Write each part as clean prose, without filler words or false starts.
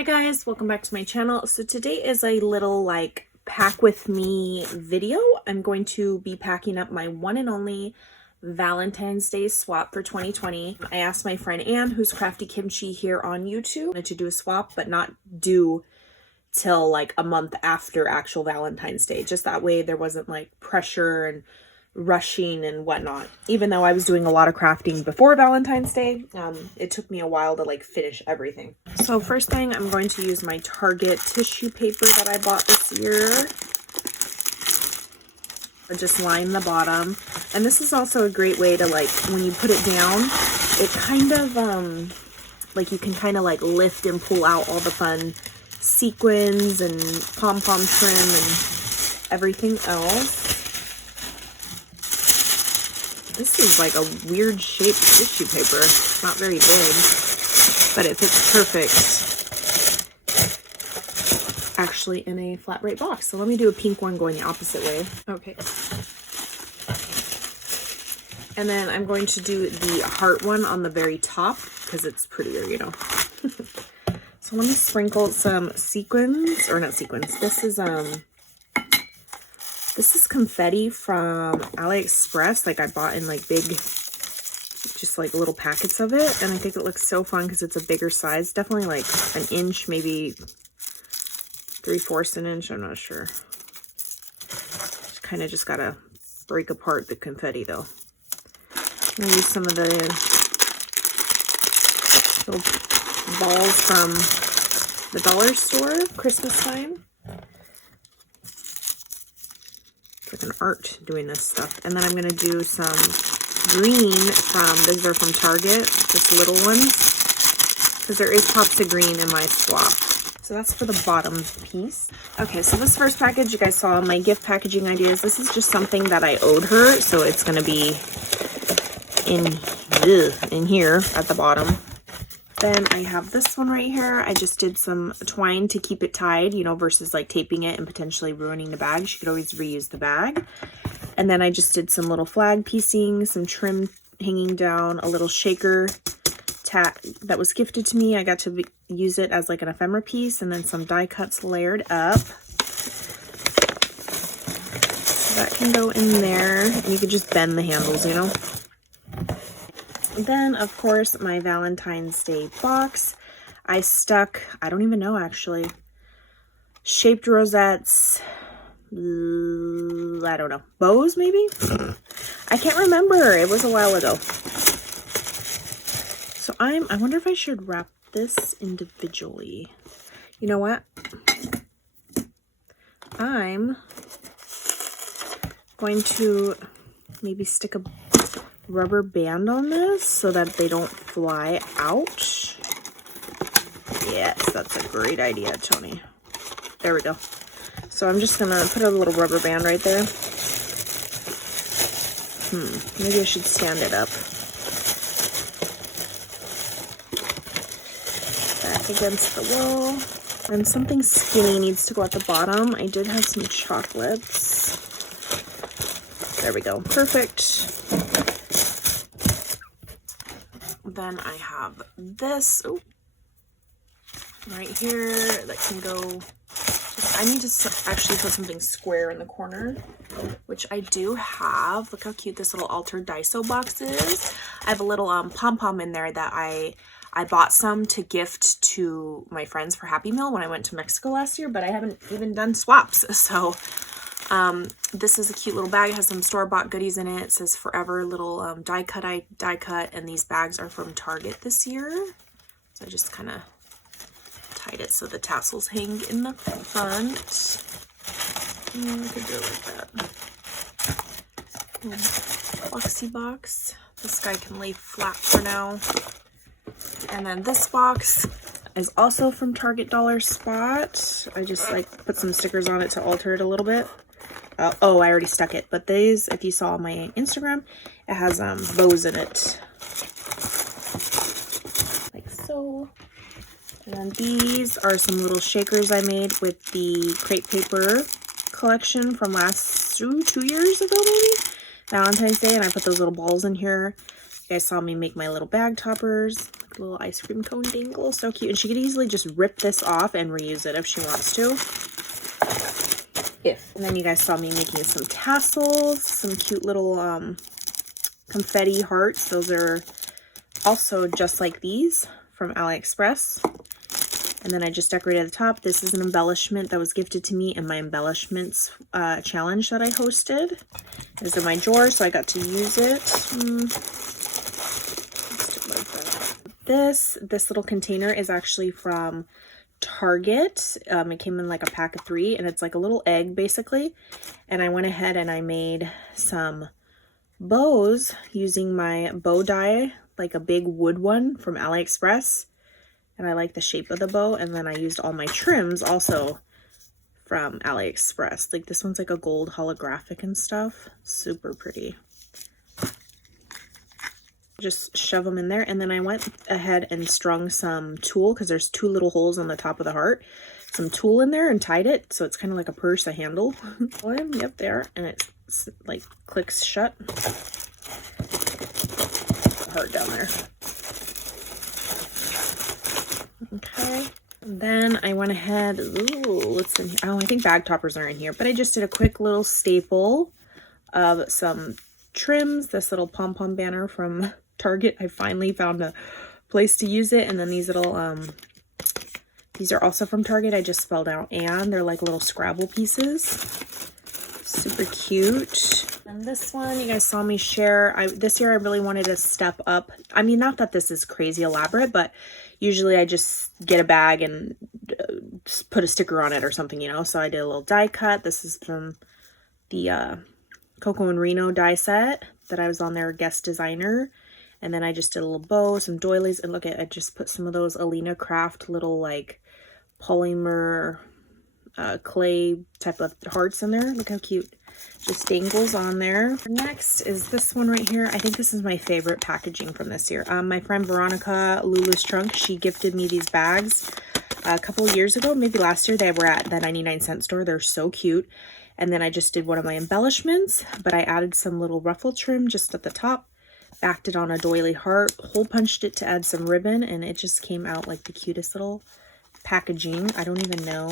Hi guys, welcome back to my channel. So today is a little like pack with me video. I'm going to be packing up my one and only Valentine's Day swap for 2020. I asked my friend Anne, who's Crafty Kimchi here on YouTube, to do a swap, but not do till like a month after actual Valentine's Day. Just that way there wasn't like pressure and rushing and whatnot. Even though I was doing a lot of crafting before Valentine's Day, it took me a while to like finish everything. So first thing, I'm going to use my Target tissue paper that I bought this year. I just line the bottom, and this is also a great way to, like, when you put it down, it kind of like you can kind of like lift and pull out all the fun sequins and pom-pom trim and everything else. This is like a weird shaped tissue paper. It's not very big, but it fits perfect actually in a flat rate box. So let me do a pink one going the opposite way. Okay. And then I'm going to do the heart one on the very top because it's prettier, you know. So let me sprinkle some sequins, or not sequins. This is confetti from AliExpress. Like I bought in like big, just like little packets of it. And I think it looks so fun because it's a bigger size. Definitely like an inch, maybe 3/4 an inch. I'm not sure. Kind of just gotta break apart the confetti though. I'm gonna use some of the little balls from the dollar store Christmas time. Like an art doing this stuff. And then I'm going to do some green these are from Target, just little ones, because there is pops of green in my swap. So that's for the bottom piece. Okay, so this first package, you guys saw my gift packaging ideas. This is just something that I owed her, so it's going to be in here at the bottom. Then I have this one right here. I just did some twine to keep it tied, you know, versus like taping it and potentially ruining the bag. You could always reuse the bag. And then I just did some little flag piecing, some trim hanging down, a little shaker tack that was gifted to me. I got to use it as like an ephemera piece, and then some die cuts layered up. So that can go in there, and you could just bend the handles, you know. Then, of course, my Valentine's Day box. I stuck, I don't even know actually, shaped rosettes, I don't know, bows maybe? I can't remember. It was a while ago. So I wonder if I should wrap this individually. You know what? I'm going to maybe stick a rubber band on this so that they don't fly out. Yes, that's a great idea, Tony. There we go. So I'm just gonna put a little rubber band right there. Maybe I should stand it up. Back against the wall. And something skinny needs to go at the bottom. I did have some chocolates. There we go. Perfect. Then I have this right here that can go. I need to actually put something square in the corner, which I do have. Look how cute this little altered Daiso box is. I have a little pom-pom in there that I bought some to gift to my friends for Happy Meal when I went to Mexico last year, but I haven't even done swaps. So this is a cute little bag. It has some store-bought goodies in it. It says Forever little die cut, and these bags are from Target this year. So I just kind of tied it so the tassels hang in the front. I could do it like that. Boxy box. This guy can lay flat for now. And then this box is also from Target Dollar Spot. I just like put some stickers on it to alter it a little bit. Oh, I already stuck it. But these, if you saw on my Instagram, it has bows in it. Like so. And then these are some little shakers I made with the crepe paper collection from last 2 years ago, maybe? Valentine's Day. And I put those little balls in here. You guys saw me make my little bag toppers. little ice cream cone dangle. So cute. And she could easily just rip this off and reuse it if she wants to. And then you guys saw me making some tassels, some cute little confetti hearts. Those are also just like these from AliExpress. And then I just decorated the top. This is an embellishment that was gifted to me in my embellishments challenge that I hosted. These are my drawers, so I got to use it. This little container is actually from Target. It came in like a pack of 3, and it's like a little egg basically. And I went ahead and I made some bows using my bow die, like a big wood one from AliExpress. And I like the shape of the bow. And then I used all my trims also from AliExpress. Like this one's like a gold holographic and stuff. Super pretty. Just shove them in there. And then I went ahead and strung some tulle, because there's 2 little holes on the top of the heart. Some tulle in there and tied it. So it's kind of like a purse, a handle. Yep, there. And it's like clicks shut. The heart down there. Okay, and then I went ahead, what's in here? Oh, I think bag toppers are in here, but I just did a quick little staple of some trims, this little pom-pom banner from Target. I finally found a place to use it. And then these little, these are also from Target. I just spelled out and they're like little Scrabble pieces. Super cute. And this one, you guys saw me share. This year I really wanted to step up. I mean, not that this is crazy elaborate, but usually I just get a bag and put a sticker on it or something, you know. So I did a little die cut. This is from the Coco and Reno die set that I was on their guest designer. And then I just did a little bow, some doilies. And look at, I just put some of those Alina Craft little like polymer clay type of hearts in there. Look how cute. Just dangles on there. Next is this one right here. I think this is my favorite packaging from this year. My friend Veronica, Lulu's Trunk, she gifted me these bags a couple of years ago, maybe last year. They were at the 99-cent store. They're so cute. And then I just did one of my embellishments, but I added some little ruffle trim just at the top, backed it on a doily heart, hole punched it to add some ribbon, and it just came out like the cutest little packaging. I don't even know.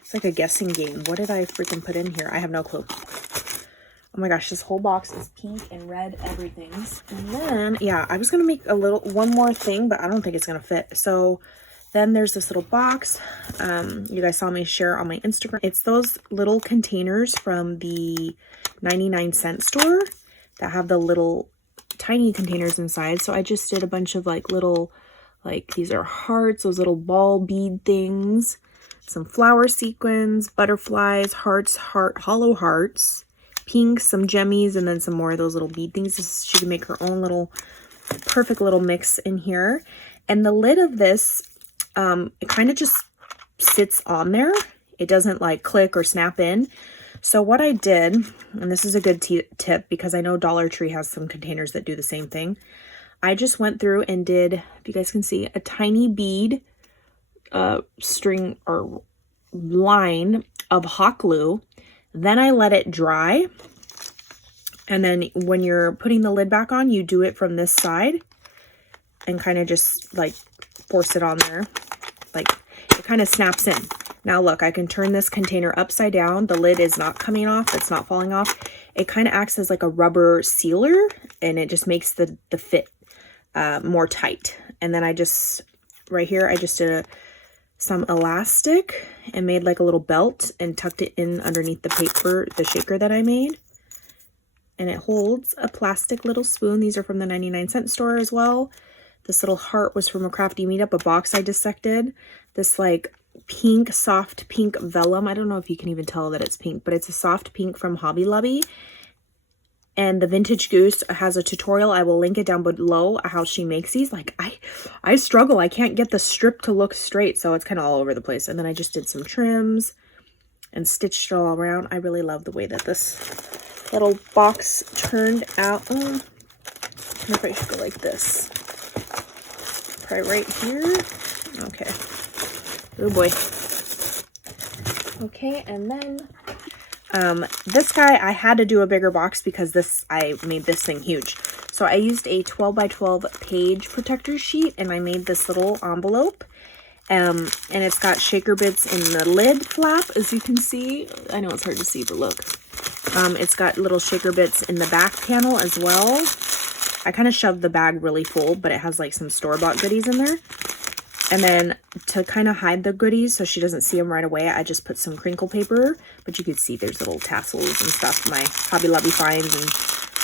It's like a guessing game. What did I freaking put in here? I have no clue. Oh my gosh, this whole box is pink and red everything's. And then, yeah, I was going to make one more thing, but I don't think it's going to fit. So then there's this little box. You guys saw me share on my Instagram. It's those little containers from the 99-cent store that have the little tiny containers inside. So I just did a bunch of like little, like these are hearts, those little ball bead things. Some flower sequins, butterflies, hearts, hollow hearts, pinks, some gemmies, and then some more of those little bead things. She can make her own little perfect little mix in here. And the lid of this, it kind of just sits on there. It doesn't like click or snap in. So what I did, and this is a good tip because I know Dollar Tree has some containers that do the same thing. I just went through and did, if you guys can see, a tiny bead string or line of hot glue. Then I let it dry, and then when you're putting the lid back on, you do it from this side and kind of just like force it on there, like it kind of snaps in. Now look, I can turn this container upside down. The lid is not coming off, it's not falling off. It kind of acts as like a rubber sealer, and it just makes the fit more tight. And then I just right here I just did some elastic and made like a little belt and tucked it in underneath the paper, the shaker that I made. And it holds a plastic little spoon. These are from the 99-cent store as well. This little heart was from a Crafty Meetup, a box I dissected. This like pink, soft pink vellum. I don't know if you can even tell that it's pink, but it's a soft pink from Hobby Lobby. And the Vintage Goose has a tutorial. I will link it down below how she makes these. Like I struggle. I can't get the strip to look straight, so it's kind of all over the place. And then I just did some trims and stitched it all around. I really love the way that this little box turned out. I wonder if I should go like this. Probably right here. Okay. Oh boy. Okay, and then this guy, I had to do a bigger box because I made this thing huge. So I used a 12 by 12 page protector sheet, and I made this little envelope. And it's got shaker bits in the lid flap, as you can see. I know it's hard to see, but look. It's got little shaker bits in the back panel as well. I kind of shoved the bag really full, but it has like some store-bought goodies in there. And then to kind of hide the goodies so she doesn't see them right away, I just put some crinkle paper. But you can see there's little tassels and stuff, my Hobby Lobby finds and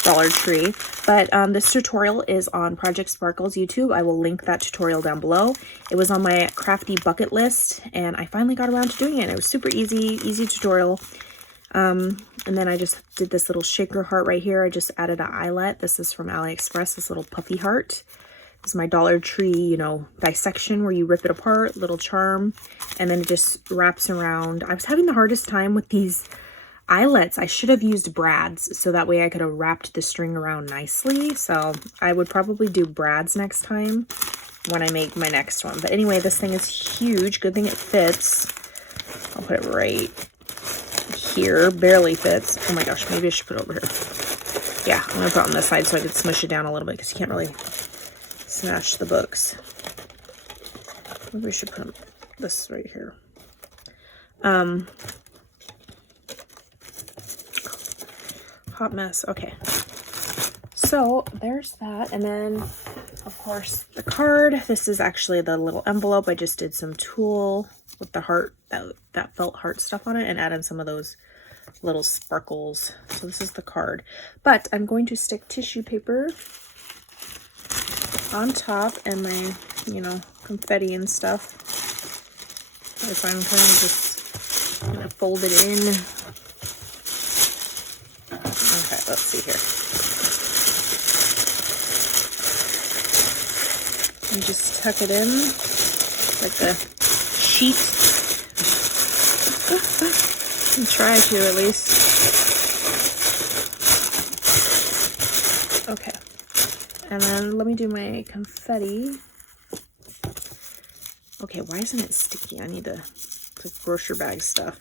Dollar Tree. But this tutorial is on Project Sparkle's YouTube. I will link that tutorial down below. It was on my crafty bucket list, and I finally got around to doing it. It was super easy tutorial. And then I just did this little shaker heart right here. I just added an eyelet. This is from AliExpress, this little puffy heart. This is my Dollar Tree, you know, dissection where you rip it apart, little charm, and then it just wraps around. I was having the hardest time with these eyelets. I should have used brads, so that way I could have wrapped the string around nicely. So I would probably do brads next time when I make my next one. But anyway, this thing is huge. Good thing it fits. I'll put it right here. Barely fits. Oh my gosh, maybe I should put it over here. Yeah, I'm going to put it on this side so I can smush it down a little bit because you can't really smash the books. Maybe we should put this right here. Hot mess. Okay. So there's that. And then, of course, the card. This is actually the little envelope. I just did some tulle with the heart, that felt heart stuff on it, and added some of those little sparkles. So this is the card. But I'm going to stick tissue paper on top and my, you know, confetti and stuff. If I'm kind of just gonna fold it in. Okay, let's see here. And just tuck it in like the sheet. And try to at least. Okay. And then let me do my confetti. Okay, why isn't it sticky? I need to, it's like grocery bag stuff.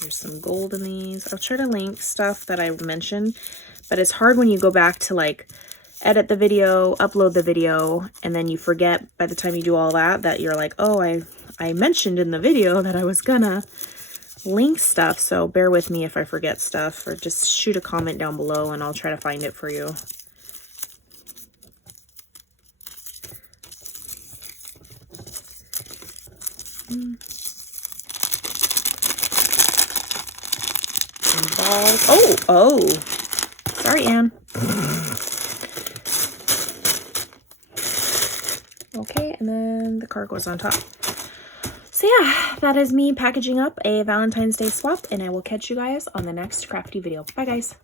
There's some gold in these. I'll try to link stuff that I mentioned, but it's hard when you go back to like edit the video, upload the video, and then you forget by the time you do all that you're like, oh, I mentioned in the video that I was gonna link stuff. So bear with me if I forget stuff, or just shoot a comment down below and I'll try to find it for you. Balls. Oh, sorry, Anne. Okay, and then the card goes on top. So yeah, that is me packaging up a Valentine's Day swap, and I will catch you guys on the next crafty video. Bye, guys.